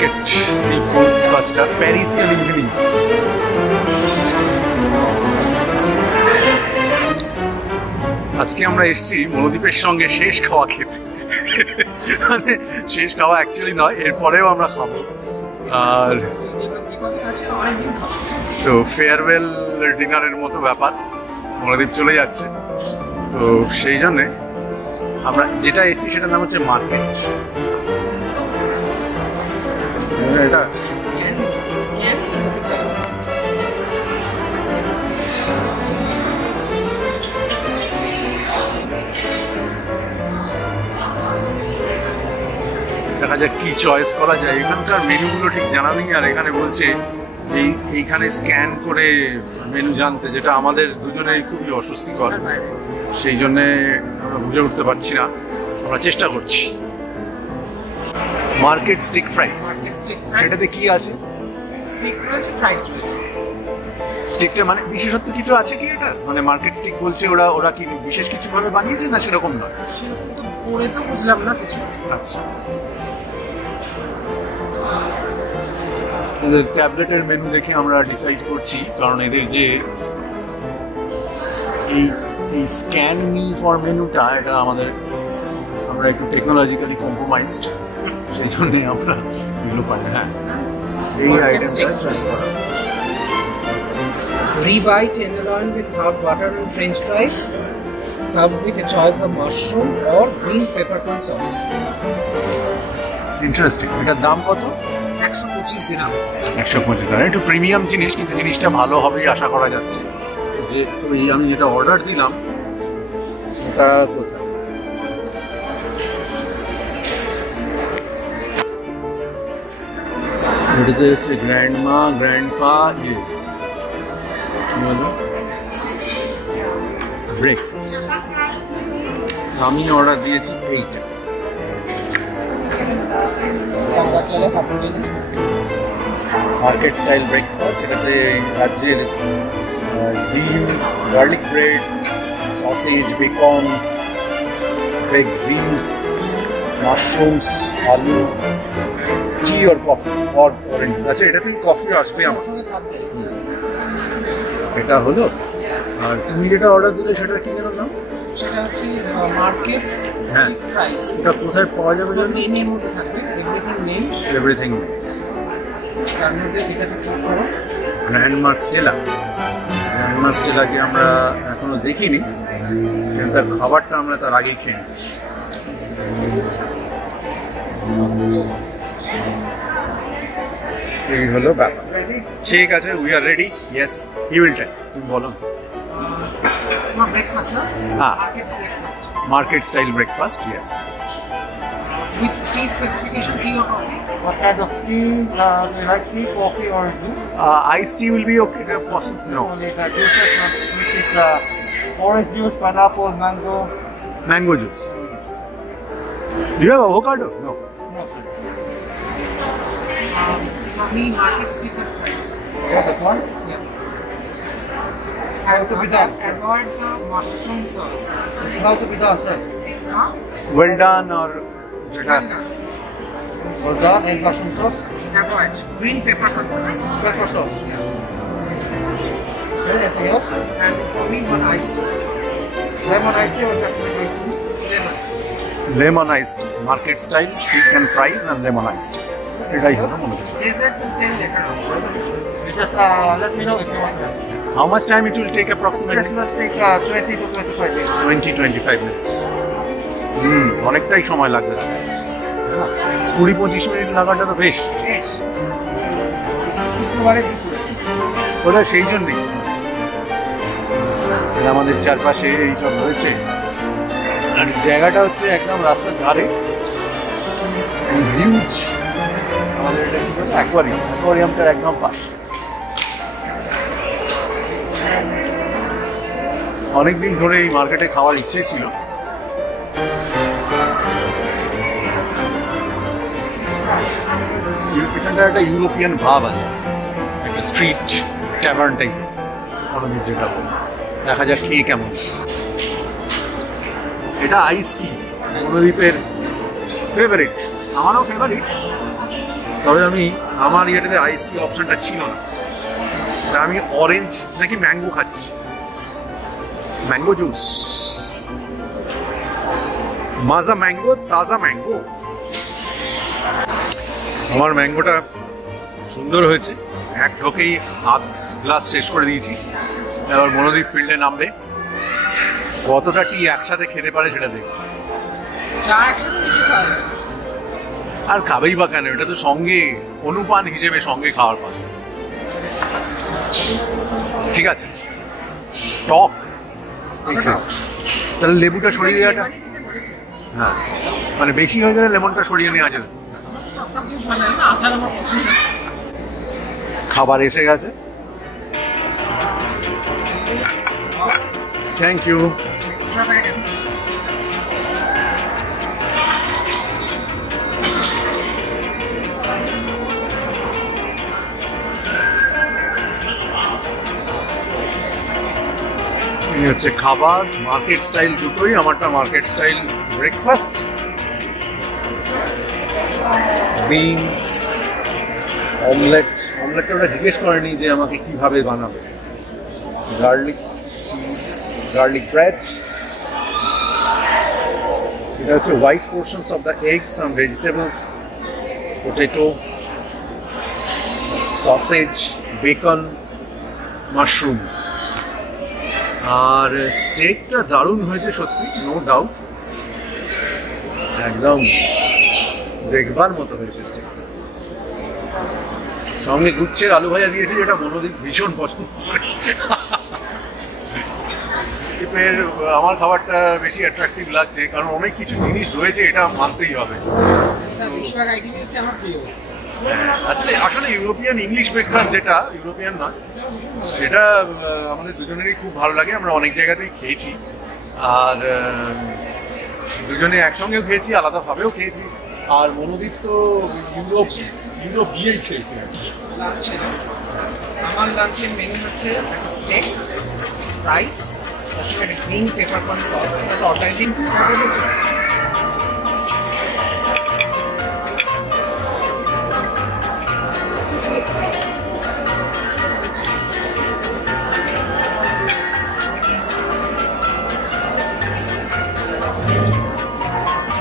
Market sea food pasta Parisian evening. আজকে আমরা এসেছি মনোদীপের সঙ্গে শেষ খাওয়া খেতে। মানে শেষ খাওয়া অ্যাকচুয়ালি নয়, এরপরেও আমরা খাবো। আর তো ফেয়ারওয়েল ডিনারের মতো ব্যাপার, মনোদীপ চলে যাচ্ছে, তো সেই জন্যে আমরা যেটা এসেছি সেটার নাম হচ্ছে মার্কেট। এটা দেখা যাক কি চয়েস করা যায়। এখানকার মেনুগুলো ঠিক জানা নেই, আর এখানে বলছে যে এইখানে স্ক্যান করে মেনু জানতে, যেটা আমাদের দুজনেরই খুবই অস্বস্তিকর, সেই জন্যে আমরা বুঝে উঠতে পারছি না, আমরা চেষ্টা করছি। মার্কেট স্টিক ফ্রাইস, সেটাতে কি আছে? স্টিক রয়েছে, ফ্রাইস রয়েছে। স্টিকটা মানে বিশেষত্ব কিছু আছে কি এটা? মানে মার্কেট স্টিক বলছে, ওরা কি বিশেষ কিছু ভাবে বানিয়েছে না সেরকম নয়? সেরকম তো পরে তো বুঝলাম না কিছু। আচ্ছা, এদের ট্যাবলেটের মেনু দেখে আমরা ডিসাইড করছি, কারণ এদের যে এই স্ক্যান মি ফর মেনুটা, এটা আমরা একটু টেকনোলজিক্যালি কম্প্রোমাইজড, সেই জন্যে আমরা এগুলো পাই। হ্যাঁ, এই আইটেমটা চয়েস করা। Ribeye tenderloin with hot butter and French fries, served with a choice of mushroom or green peppercorn sauce. Interesting. এটার দাম কত? 125 দিরহাম। 125 দিরহাম। একটু প্রিমিয়াম জিনিস, কিন্তু জিনিসটা ভালো হবেই আশা করা যাচ্ছে। যে ওই আমি যেটা অর্ডার দিলাম ওটা কোথায়? ওটাতে হচ্ছে গ্র্যান্ডমা, গ্র্যান্ডপা, কি হলো ব্রেকফাস্ট। আমি অর্ডার দিয়েছি এইটা। মার্কেট স্টাইল ব্রেকফাস্ট, এটাতে রাজ্যের ডিম, garlic bread, sausage, beacon, baked beans, mushrooms, আলু, টি আর কফি আর অরেঞ্জ। আচ্ছা, এটা তুমি কফিও আসবে আমার সঙ্গে। এটা হলো। আর তুমি যেটা অর্ডার দিলে সেটা কি যেন নাম? সেটা হচ্ছে মার্কেট স্টিক ফ্রাইস। এটা কোথায় পাওয়া যাবে? মেনুর মধ্যে থাকবে, এভরিথিং নেমস। তার মধ্যে এটাতে ক্লিক করো, গ্র্যান্ডমা স্টেলা। গ্র্যান্ডমা স্টেলাকে আমরা এখনো দেখিনি, কিন্তু তার খাবারটা আমরা তার আগেই খেয়ে নিচ্ছি। এই হলো ব্যাপার। ঠিক আছে, we are ready. Yes, you will take. তুমি বলো। ব্রেকফাস্ট না? হ্যাঁ, markets breakfast, market style breakfast. Yes, with tea specification, tea or coffee? What kind of tea? You like tea, coffee, or juice? Iced tea will be okay. Possible? No. Only the juices, which is orange juice, pineapple, mango. Mango juice. Do you have avocado? No. No, sir. For me, market stick and fries. Yeah, that one? Yeah. How to be done? Avoid the mushroom sauce. How to be done, sir? Huh? Well done or যেটা Well done, and mushroom sauce? Avoid green peppercorn sauce. Pepper sauce? Yeah. Okay, anything else? And for me, one iced tea. Lemon iced tea or just iced tea? Lemon. Lemon iced, market style stick and ফ্রাইজ and lemon iced. এটাই হলো মনে হয়। Dessert will tell later on. You just let me know if you want that. How much time it will take approximately? This will take 20 to 25 minutes. 20-25 minutes. অনেকটাই সময় লাগবে। 20-25 minute লাগাটা তো বেশ। Yes. শুক্রবারে দুপুরে। ওটা সেই জন্যই আমাদের চারপাশে এইসব রয়েছে। আর জায়গাটা হচ্ছে একদম রাস্তার ধারে, হিউজ। আমাদের এটা কি বলে, অ্যাকোয়ারিয়ামটার একদম পাশে। অনেকদিন ধরে এই মার্কেটে খাওয়ার ইচ্ছে ছিল। এখানটা একটা ইউরোপিয়ান ভাব আছে, একটা স্ট্রিট ট্যাভার্ন টাইপের, অনেক যেটা বলে। দেখা যাক খেয়ে কেমন। এটা আইস টি, মনোদীপের ফেভারিট, আমারও ফেভারিট। তবে আমার ইয়েটাতে আইস টি অপশনটা ছিল না, আমি অরেঞ্জ নাকি ম্যাঙ্গো খাচ্ছি, ম্যাঙ্গো জুস, মাজা ম্যাঙ্গো, তাজা ম্যাঙ্গো। আমার ম্যাঙ্গোটা সুন্দর হয়েছে, এক ঢোকেই হাফ গ্লাস শেষ করে দিয়েছি। এবার মনোদীপ ফিল্ডে নামবে, কতটা টি একসাথে খেতে পারে সেটা দেখ। আর খাবেই বা কেন, এটা তো সঙ্গে অনুপান হিসেবে সঙ্গে খাওয়ার পান। ঠিক আছে, টক তাহলে লেবুটা সরিয়ে দেওয়াটা, হ্যাঁ মানে বেশি হয়ে গেলে লেমনটা সরিয়ে নেওয়া যাবে। খাবার এসে গেছে, থ্যাংক ইউ। হচ্ছে খাবার, মার্কেট স্টাইল দুটোই, আমারটা market style breakfast, beans, omelette. অমলেটটা ওরা জিজ্ঞেস করেনি যে আমাকে কিভাবে বানাবে। গার্লিক চিজ, গার্লিক ব্রেড, এটা হচ্ছে white portions of the egg, some vegetables, potato, sausage, bacon, mushroom. আর স্টেকটা দারুণ হয়েছে সত্যি, নো ডাউট, একদম দেখবার মতো হয়েছে স্টেকটা। সঙ্গে গুচ্ছের আলু ভাজা দিয়েছে, যেটা মনোদীপ ভীষণ পছন্দ করে। আমার খাবারটা বেশি অ্যাট্রাকটিভ লাগছে, কারণ অনেক কিছু জিনিস রয়েছে, এটা মানতেই হবে। আসলে ইউরোপিয়ান ইংলিশ ব্রেকফাস্ট, যেটা ইউরোপিয়ান না, সেটা আমাদের দুজনেরই খুব ভালো লাগে। আমরা অনেক জায়গাতেই খেয়েছি, আর দুজনে একসঙ্গেও খেয়েছি, আলাদাভাবেও খেয়েছি। আর মনোদীপ তো ইউরোপ গিয়েই খেয়েছে। আমার লাঞ্চের মেনু হচ্ছে স্টেক, রাইস, তার সঙ্গে একটা গ্রিন পেপারকর্ন সস, এটা অর্ডার হয়েছে।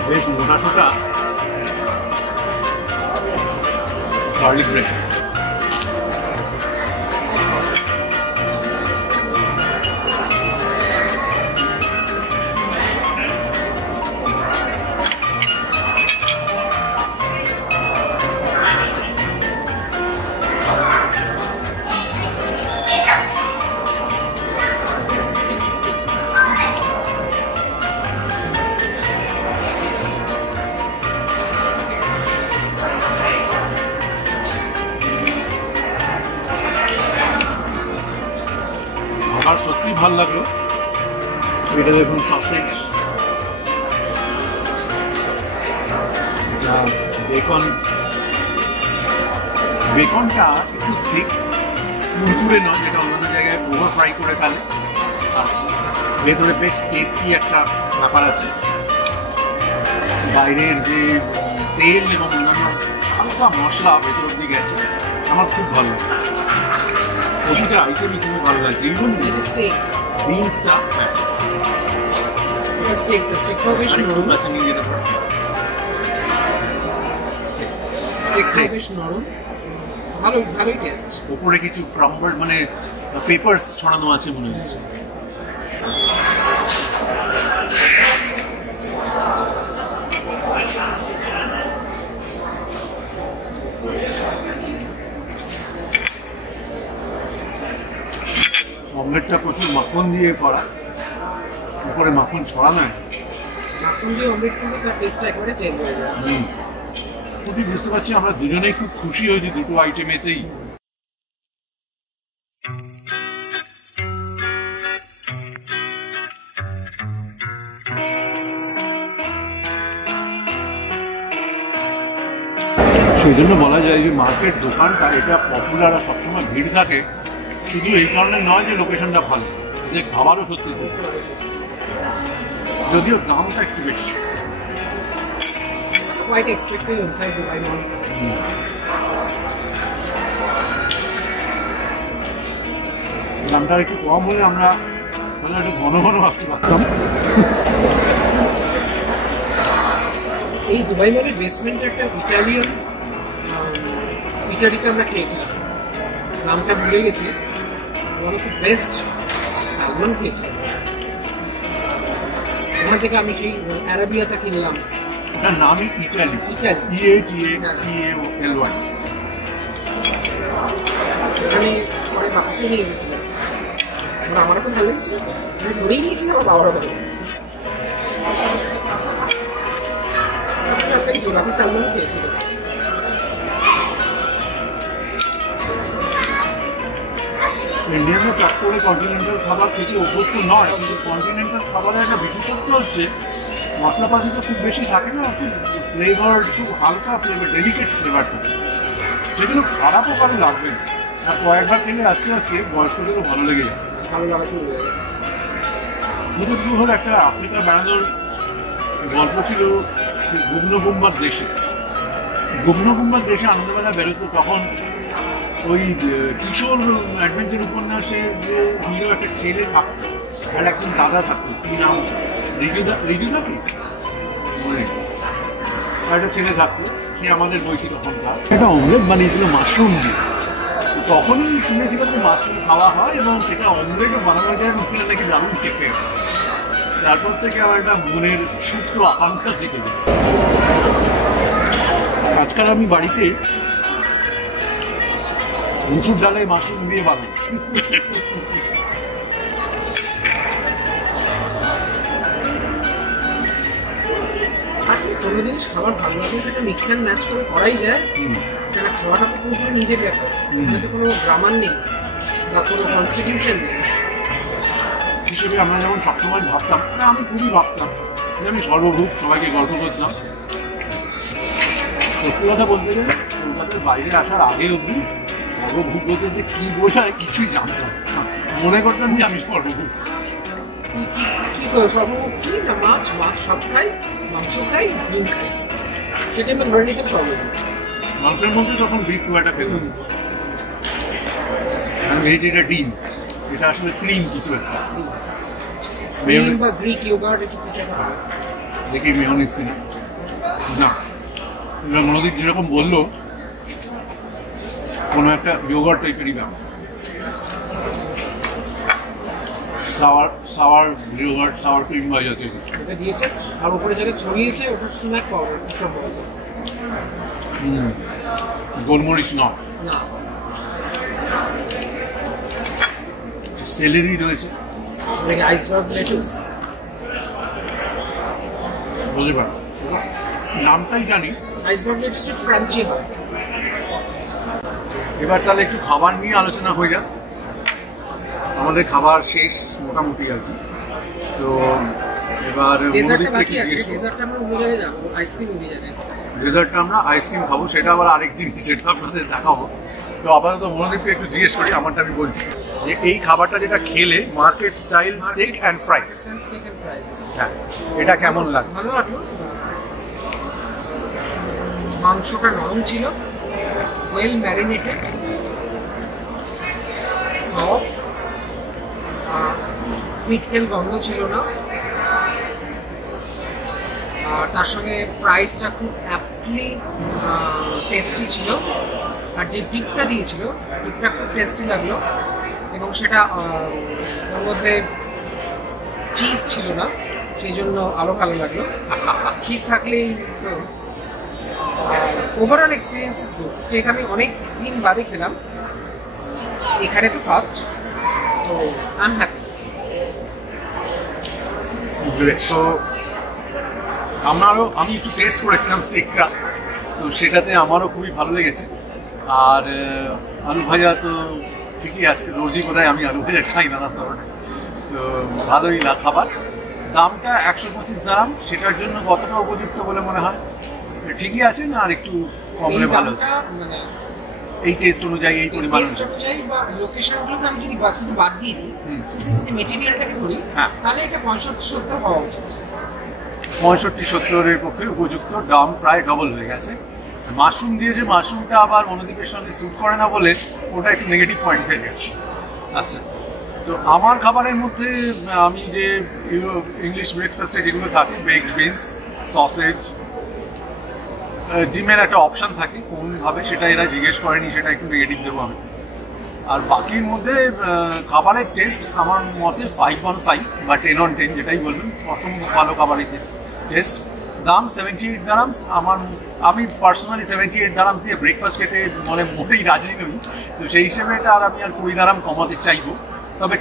বেশ মোটা সোটা গার্লিক ব্রেড। সত্যি ভালো লাগলো। এটা দেখুন সসেজ, বেকন, বেকনটা একটু ঠিক কুরকুরে নয়, যেটা অন্যান্য জায়গায় ওভার ফ্রাই করে ফেলে। আর ভেতরে বেশ টেস্টি একটা ব্যাপার আছে। বাইরের যে তেল এবং অন্যান্য হালকা মশলা ভেতর অব্দি গেছে, আমার খুব ভালো লাগে। প্রতিটা আইটেমই খুবই ভালো লাগছে। ইভেন স্টেক, বিনসটা, স্টেকটাও বেশ নরম আছে, নিয়ে যেতে পারে। স্টেকটাও বেশ নরম, ভালোই টেস্ট। ওপরে কিছু ক্রাম্বল মানে পেপারস ছড়ানো আছে মনে হচ্ছে। অমলেটটা প্রচুর মাখন দিয়ে করা, উপরে মাখন ছড়ানো, মাখন দিয়ে অমলেট কিন্তু তার টেস্টটা একেবারে চেঞ্জ হয়ে যায়। খুবই বুঝতে পারছি আমরা দুজনেই খুব খুশি হয়েছি দুটো আইটেমেতেই। সেই জন্য বলা যায় যে মার্কেট দোকানটা এটা পপুলার আর সবসময় ভিড় থাকে, শুধু এই কারণে নয় যে লোকেশনটা ভালো, যে খাবারও সত্যি খুব, যদিও দামটা একটু বেশি। Quite expected inside Dubai Mall. দামটা একটু কম হলে আমরা একটু ঘন ঘন আসতে পারতাম। এই দুবাই মলের বেসমেন্টে একটা ইটালিয়ান ইটালিতে আমরা খেয়েছিলাম, নামটা ভুলে গেছি, one of the best salmon খেয়েছিলাম ওখান থেকে। আমি সেই অ্যারাবিয়াতে কিনলাম, এটার নামই ইটালি, ইটালি EATALY। ওখানে পরে বাবাকে নিয়ে গেছিলাম, আমারও তো ভালো লেগেছিল, আমি ধরেই নিয়েছিলাম আমার বাবারও ভালো লেগেছে। জোড়াপি সালমন খেয়েছিল। ইন্ডিয়ানরা চট করে কন্টিনেন্টাল খাবার খেতে অভ্যস্ত নয়, কিন্তু কন্টিনেন্টাল খাবারের একটা বিশেষত্ব হচ্ছে মশলাপাতি তো খুব বেশি থাকে না, খুব ফ্লেভার, খুব হালকা ফ্লেভার, ডেলিকেট ফ্লেভার থাকে, সেগুলো খারাপও কারো লাগবে না। আর কয়েকবার খেলে আস্তে আস্তে বয়স্কদেরও ভালো লেগে যায়, ভালো লাগা শুরু হয়ে যায়। দুটো হলো একটা আফ্রিকা বেড়ানোর গল্প ছিল গুগনগুম্বার দেশে। গুগনগুম্বার দেশে আনন্দমেলা বেরোতো, তখন ওই কিশোর অ্যাডভেঞ্চার উপন্যাসের যে হিরো একটা ছেলে থাকতো আর একজন দাদা থাকতো, কি নাম, রিজুদা কি মনে, আর একটা ছেলে থাকতো, সে আমাদের বয়সী তখনকার। একটা অমলেট বানিয়েছিল মাশরুম দিয়ে, তো তখনই শুনেছিলাম যে মাশরুম খাওয়া হয় এবং সেটা অমলেটও বানানো যায়, ওখানে নাকি দারুণ খেতে হয়। তারপর থেকে আমার একটা মনের সুপ্ত আকাঙ্ক্ষা থেকে যায়। আজকাল আমি বাড়িতে মুসুর ডালে মাশরুম দিয়ে বানাই। আসলে কোনো জিনিস খাবার ভালো লাগলে সেটা মিক্স অ্যান্ড ম্যাচ করে করাই যায়, কেন খাওয়াটা তো পুরোপুরি নিজের ব্যাপার, এটাতে কোনো গ্রামার নেই বা কোনো কনস্টিটিউশন নেই। হিসেবে আমরা যেমন সবসময় ভাবতাম, আমি খুবই ভাবতাম যে আমি সর্বভূত, সবাইকে গল্প করতাম। সত্যি কথা বলতে গেলে কলকাতার বাইরে আসার আগে অবধি সর্বভূত বলতে যে কি বোঝায় কিছুই জানতাম না, মনে করতাম যে আমি সর্বভূত। কি করে সর্বমুখ কি না, মাছ সব খাই, মাংস খাই, ডিম খাই, সেটা আমরা ধরে নিতাম সর্বমুখ। মাংসের মধ্যে তখন বিফ একটা খেতাম, আমি ভেবেছি এটা ডিম, এটা আসলে ক্রিম কিছু একটা, ডিম বা গ্রিক ইয়োগার্ট কিছু একটা। দেখি মেয়োনিজ কিনা না, এবার মনোদীপ যেরকম বললো কোনো একটা ইয়োগার্ট টাইপেরই ব্যাপার, সাওয়ার ইয়োগার্ট, সাওয়ার ক্রিম বা জাতীয় কিছু এটা দিয়েছে। আর উপরে যেটা ছড়িয়েছে ওটা স্ন্যাক পাউডার সম্ভবত, গোলমরিচ না, সেলেরি রয়েছে, আইসবার্গ লেটুস, বুঝতে পারো নামটাই জানি। আইসবার্গ লেটুসটা একটু ক্রাঞ্চি হয়। এবার তাহলে একটু খাবার নিয়ে আলোচনা হয়ে যাক। আমাদের খাবার শেষ মোটামুটি আর কি, তো এবার ডেজার্টটা আমরা আইসক্রিম খাবো, সেটা আবার আরেক জিনিস, সেটা আপনাদের দেখাবো। তো আপাতত মনোদীপকে একটু জিজ্ঞেস করি, আমারটা আমি বলছি যে এই খাবারটা যেটা খেলে market style steak and fries, হ্যাঁ এটা কেমন লাগে? ভালো লাগলো, মাংসটা নরম ছিল, ওয়েল ম্যারিনেটেড, সফট, পিটকেল গন্ধ ছিল না, আর তার সঙ্গে ফ্রাইসটা খুব অ্যাপলি টেস্টি ছিল, আর যে ডিপটা দিয়েছিল ডিপটা খুব টেস্টি লাগলো, এবং সেটা ওর মধ্যে চিজ ছিল না, সেই জন্য আরও ভালো লাগলো। চিজ থাকলেই তো overall experience is good. Steak আমি অনেক দিন বাদে খেলাম, এখানে তো ফার্স্ট, তো আই এম হ্যাপি। তো আমি একটু টেস্ট করেছিলাম স্টেকটা, তো সেটাতে আমারও খুবই ভালো লেগেছে। আর আলু ভাজা তো ঠিকই আছে, রোজই বোধহয় আমি আলু ভাজা খাই নানান ধরনের, তো ভালোই খাবার। দামটা 125 দাম, সেটার জন্য কতটা উপযুক্ত বলে মনে হয়? ঠিকই আছে না আর একটু কমলে ভালো? এই টেস্ট অনুযায়ী, এই পরিমাণ অনুযায়ী বা লোকেশনগুলোকে আমি যদি বাদ দিয়ে দিই, শুধু যদি মেটেরিয়ালটাকে ধরি, তাহলে এটা 65-70 হওয়া উচিত। 65-70-এর পক্ষে উপযুক্ত, দাম প্রায় ডবল হয়ে গেছে। মাশরুম দিয়েছে, মাশরুমটা আবার মনোদীপের সঙ্গে স্যুট করে না বলে ওটা একটু নেগেটিভ পয়েন্ট হয়ে গেছে। আচ্ছা, তো আমার খাবারের মধ্যে আমি যে ইংলিশ ব্রেকফাস্টে যেগুলো থাকে, বেকড বিনস, সসেজ, ডিমের একটা অপশান থাকে, কোনভাবে সেটা এরা জিজ্ঞেস করেনি, সেটা একটু নেগেটিভ দেবো আমি। আর বাকির মধ্যে খাবারের টেস্ট আমার মতে 5/5 বা 10/10 যেটাই বলবেন, অসম্ভব ভালো খাবারের টেস্ট। দাম 78 dirhams। আমি পার্সোনালি 78 dirhams দিয়ে ব্রেকফাস্ট খেতে মোটেই রাজি নই, তো সেই হিসেবে এটা আমি আর 20 dirham কমাতে চাইবো। তবে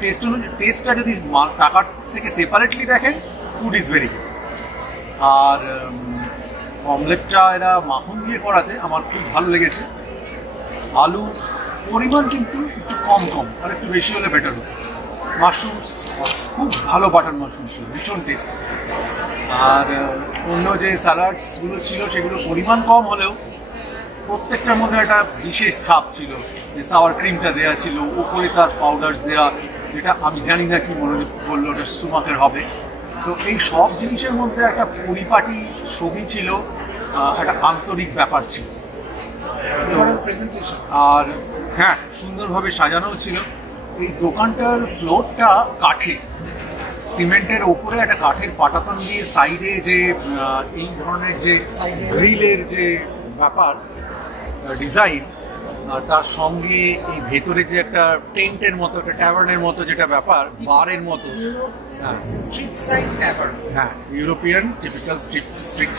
টেস্টটা যদি টাকার থেকে সেপারেটলি দেখেন, ফুড ইজ ভেরি গুড। আর অমলেটটা এরা মাখন দিয়ে করাতে আমার খুব ভালো লেগেছে। আলু পরিমাণ কিন্তু একটু কম আর একটু বেশি হলে বেটার হতো। মাশরুম খুব ভালো, বাটার মাশরুম ছিল, ভীষণ টেস্ট। আর অন্য যে স্যালাডসগুলো ছিল সেগুলো পরিমাণ কম হলেও প্রত্যেকটার মধ্যে একটা বিশেষ ছাপ ছিল, যে সাওয়ার ক্রিমটা দেওয়া ছিল, উপরে তার পাউডার্স দেওয়া, যেটা আমি জানি না কি মনে বললো ওটা সুমাকের হবে। তো এই সব জিনিসের মধ্যে একটা পরিপাটি ছবি ছিল, একটা আন্তরিক ব্যাপার ছিল। আর হ্যাঁ, সুন্দরভাবে সাজানো ছিল। এই দোকানটার ফ্লোরটা কাঠে, সিমেন্টের ওপরে একটা কাঠের পাটাতন দিয়ে সাইডে যে এই ধরনের যে গ্রিলের যে ব্যাপার ডিজাইন, আর তার সঙ্গে এই ভেতরে যে একটা টেন্টের মতো, একটা ট্যাভার্নের মতো যেটা ব্যাপার, বারের মতো, স্ট্রিট সাইড ট্যাভার্ন, হ্যাঁ ইউরোপিয়ান টিপিক্যাল স্ট্রিট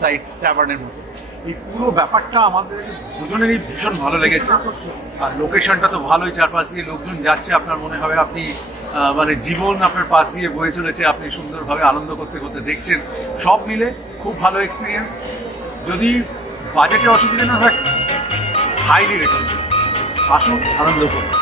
সাইড ট্যাভার্নের মতো, এই পুরো ব্যাপারটা আমাদের দুজনেরই ভীষণ ভালো লেগেছে। আর লোকেশনটা তো ভালোই, চারপাশ দিয়ে লোকজন যাচ্ছে, আপনার মনে হবে আপনি মানে জীবন আপনার পাশ দিয়ে বয়ে চলেছে, আপনি সুন্দরভাবে আনন্দ করতে করতে দেখছেন। সব মিলে খুব ভালো এক্সপিরিয়েন্স। যদি বাজেটে অসুবিধা না থাকে, হাইলি রেকমেন্ড, আসুন, আনন্দ করুন।